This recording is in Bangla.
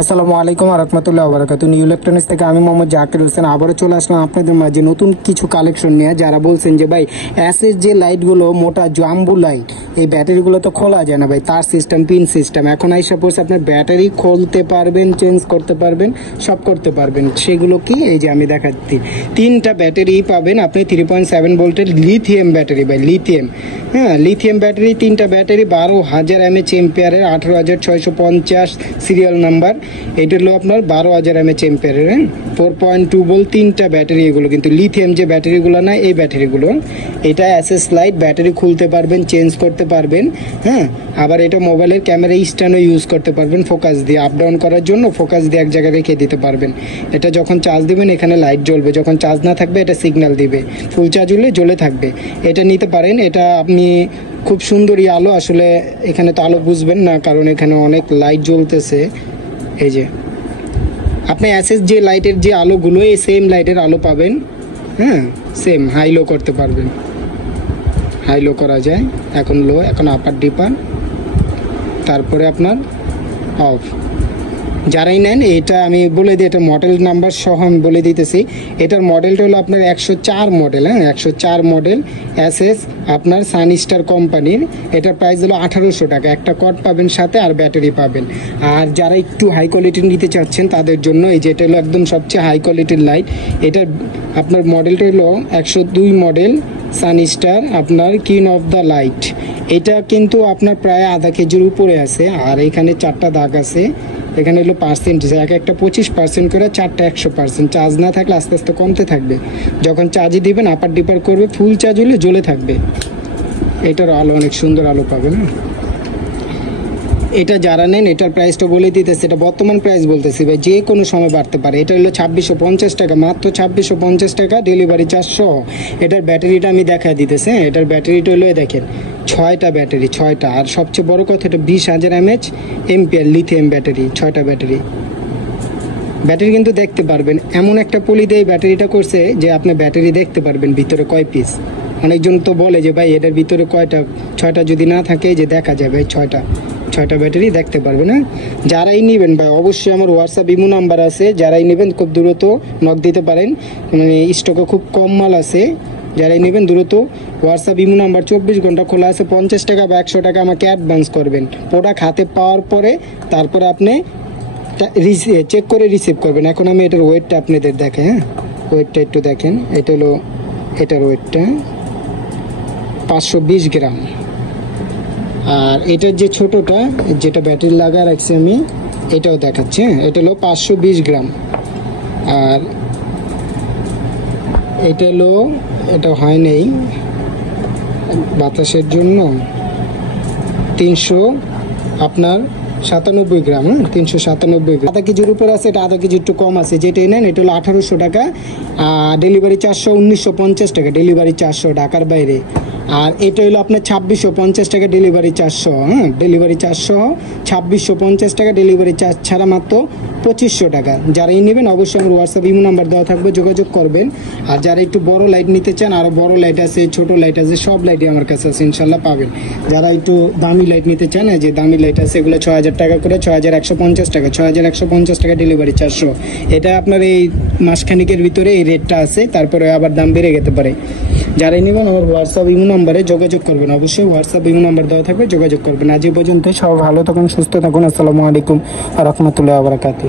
আসসালামু আলাইকুম ওয়া রাহমাতুল্লাহি ওয়া বারাকাতুহু। নিউ ইলেকট্রনিক্স থেকে আমি মোহাম্মদ জাকির হোসেন আবারও চলে আসলাম আপনাদের মাঝে নতুন কিছু কালেকশন নিয়ে। যারা বলছেন যে ভাই অ্যাসেস যে লাইটগুলো মোটা জাম্বু লাইট, এই ব্যাটারিগুলো তো খোলা যায় না ভাই, তার সিস্টেম পিন সিস্টেম। এখন আইসা পড়ছে আপনার ব্যাটারি খুলতে পারবেন, চেঞ্জ করতে পারবেন, সব করতে পারবেন। সেগুলো কি এই যে আমি দেখাচ্ছি, তিনটা ব্যাটারি পাবেন আপনি 3.7 ভোল্টের লিথিয়াম ব্যাটারি ভাই, লিথিয়াম। হ্যাঁ, লিথিয়াম ব্যাটারি, তিনটা ব্যাটারি 12,000 mAh এম্পিয়ারের, 18,650 সিরিয়াল নাম্বার। এটা হলো আপনার 12,000 mAh এম্পিয়ারের, 4.2 ভোল্ট তিনটা ব্যাটারি। এগুলো কিন্তু লিথিয়াম যে ব্যাটারিগুলো না, এই ব্যাটারিগুলো। এটা অ্যাসেস লাইট, ব্যাটারি খুলতে পারবেন, চেঞ্জ করতে পারবেন। হ্যাঁ, আবার এটা মোবাইলের ক্যামেরা স্ট্যান্ডও ইউজ করতে পারবেন, ফোকাস দিয়ে আপ ডাউন করার জন্য ফোকাস দিয়ে এক জায়গায় রেখে দিতে পারবেন। এটা যখন চার্জ দিবেন এখানে লাইট জ্বলবে, যখন চার্জ না থাকবে এটা সিগন্যাল দিবে, ফুল চার্জ হলে জ্বলে থাকবে। এটা নিতে পারেন। এটা আপনি খুব সুন্দরই আলো, আসলে এখানে তো আলো বুঝবেন না কারণ এখানে অনেক লাইট জ্বলতেছে। এই যে আপনি অ্যাসেস যে লাইটের যে আলোগুলো, এই সেম লাইটের আলো পাবেন। হ্যাঁ, সেম হাই লো করতে পারবেন, হাই লো করা যায়। এখন লো, এখন আপার ডিপার, তারপরে আপনার অফ। যারাই নেন এটা আমি বলে দিই, এটা মডেল নাম্বার সহ আমি বলে দিতেছি। এটার মডেলটা হলো আপনার 104 মডেল। হ্যাঁ, 104 মডেল অ্যাসেস আপনার সানস্টার কোম্পানির। এটার প্রাইস হলো 1800 টাকা। একটা কর্ড পাবেন সাথে আর ব্যাটারি পাবেন। আর যারা একটু হাই কোয়ালিটির নিতে চাচ্ছেন তাদের জন্য এই যে এটা হলো একদম সবচেয়ে হাই কোয়ালিটির লাইট। এটার আপনার মডেলটা হলো 102 মডেল সানস্টার আপনার কিং অফ দ্য লাইট। এটা কিন্তু আপনার প্রায় আধা কেজির উপরে আছে। আর এখানে 4টা দাগ আছে, এখানে হলো পার্সেন্টেজ, এক একটা 25% করে, 4টা 100%। চার্জ না থাকলে আস্তে আস্তে কমতে থাকবে, যখন চার্জে দিবেন আপার ডিপার করবে, ফুল চার্জ হলে জ্বলে থাকবে। এটার আলো অনেক সুন্দর আলো পাবেন। এটা যারা নেন এটার প্রাইসটা বলে দিতেছে, এটা বর্তমান প্রাইস বলতেছি ভাই, যে কোনো সময় বাড়তে পারে। এটা হলো 2650 টাকা, মাত্র 2650 টাকা, ডেলিভারি চার্জ সহ। এটার ব্যাটারিটা আমি দেখা দিতেছে। এটার ব্যাটারিটা হলো দেখেন 6টা ব্যাটারি, 6টা। আর সবচেয়ে বড় কথা এটা 20,000 mAh এম্পিয়ার লিথিয়াম ব্যাটারি, 6টা ব্যাটারি। ব্যাটারি কিন্তু দেখতে পারবেন, এমন একটা পলি দিয়ে ব্যাটারিটা করছে যে আপনি ব্যাটারি দেখতে পারবেন ভিতরে কয় পিস। অনেকজন তো বলে যে ভাই এটার ভিতরে কয়টা, 6টা যদি না থাকে যে দেখা যাবে 6টা ব্যাটারি দেখতে পারবে না। যারাই নেবেন ভাই অবশ্যই আমার হোয়াটসঅ্যাপ ইমো নাম্বার আছে, যারাই নেবেন খুব দ্রুত নক দিতে পারেন, মানে স্টকে খুব কম মাল আছে। যারাই নেবেন দ্রুত হোয়াটসঅ্যাপ ইমো নাম্বার 24 ঘন্টা খোলা আছে। 50 টাকা বা 100 টাকা আমাকে অ্যাডভান্স করবেন। প্রোডাক্ট হাতে পাওয়ার পরে তারপরে আপনি চেক করে রিসিভ করবেন। এখন আমি এটার ওয়েটটা আপনাদের দেখে, হ্যাঁ ওয়েটটা একটু দেখেন। এটা হলো এটার ওয়েটটা 520 গ্রাম। আর এটার যে ছোটটা যেটা ব্যাটারি লাগা রাখছি আমি, এটাও দেখাচ্ছি। হ্যাঁ, এটা হলো 520 গ্রাম। আর এটা হলো, এটা হয় নেই বাতাসের জন্য, 397 গ্রাম। 397 গ্রাম, আধা কেজির উপর আছে। এটা আধা কেজি একটু কম আছে। যেটা নেন এটা হলো 1800 টাকা, ডেলিভারি 1950 টাকা, ডেলিভারি 400 ঢাকার বাইরে। আর এটা হলো আপনার 2650 টাকা, ডেলিভারি 400। হ্যাঁ, ডেলিভারি 400, 2650 টাকা, ডেলিভারি চার্জ ছাড়া মাত্র 2500 টাকা। যারাই নেবেন অবশ্যই আমার হোয়াটসঅ্যাপ ইমো নাম্বার দেওয়া থাকবে, যোগাযোগ করবেন। আর যারা একটু বড় লাইট নিতে চান, আরও বড় লাইট আছে, ছোট লাইট আছে, সব লাইটই আমার কাছে আছে, ইনশাল্লাহ পাবেন। যারা একটু দামি লাইট নিতে চান, যে দামি লাইট আছে এগুলো 6000 টাকা করে, 6150 টাকা, 6150 টাকা, ডেলিভারি 400। এটা আপনার এই মাসখানিকের ভিতরে এই রেটটা আছে, তারপরে আবার দাম বেড়ে যেতে পারে। যারাই নেবেন আমার হোয়াটসঅ্যাপ ইমো নাম্বারে যোগাযোগ করবেন, অবশ্যই হোয়াটসঅ্যাপ ইমো নাম্বার দেওয়া থাকবে, যোগাযোগ করবেন। আজ এই পর্যন্ত, সব ভালো থাকুন, সুস্থ থাকুন। আসসালামু আলাইকুম ওয়া রাহমাতুল্লাহি ওয়া বারাকাতুহু।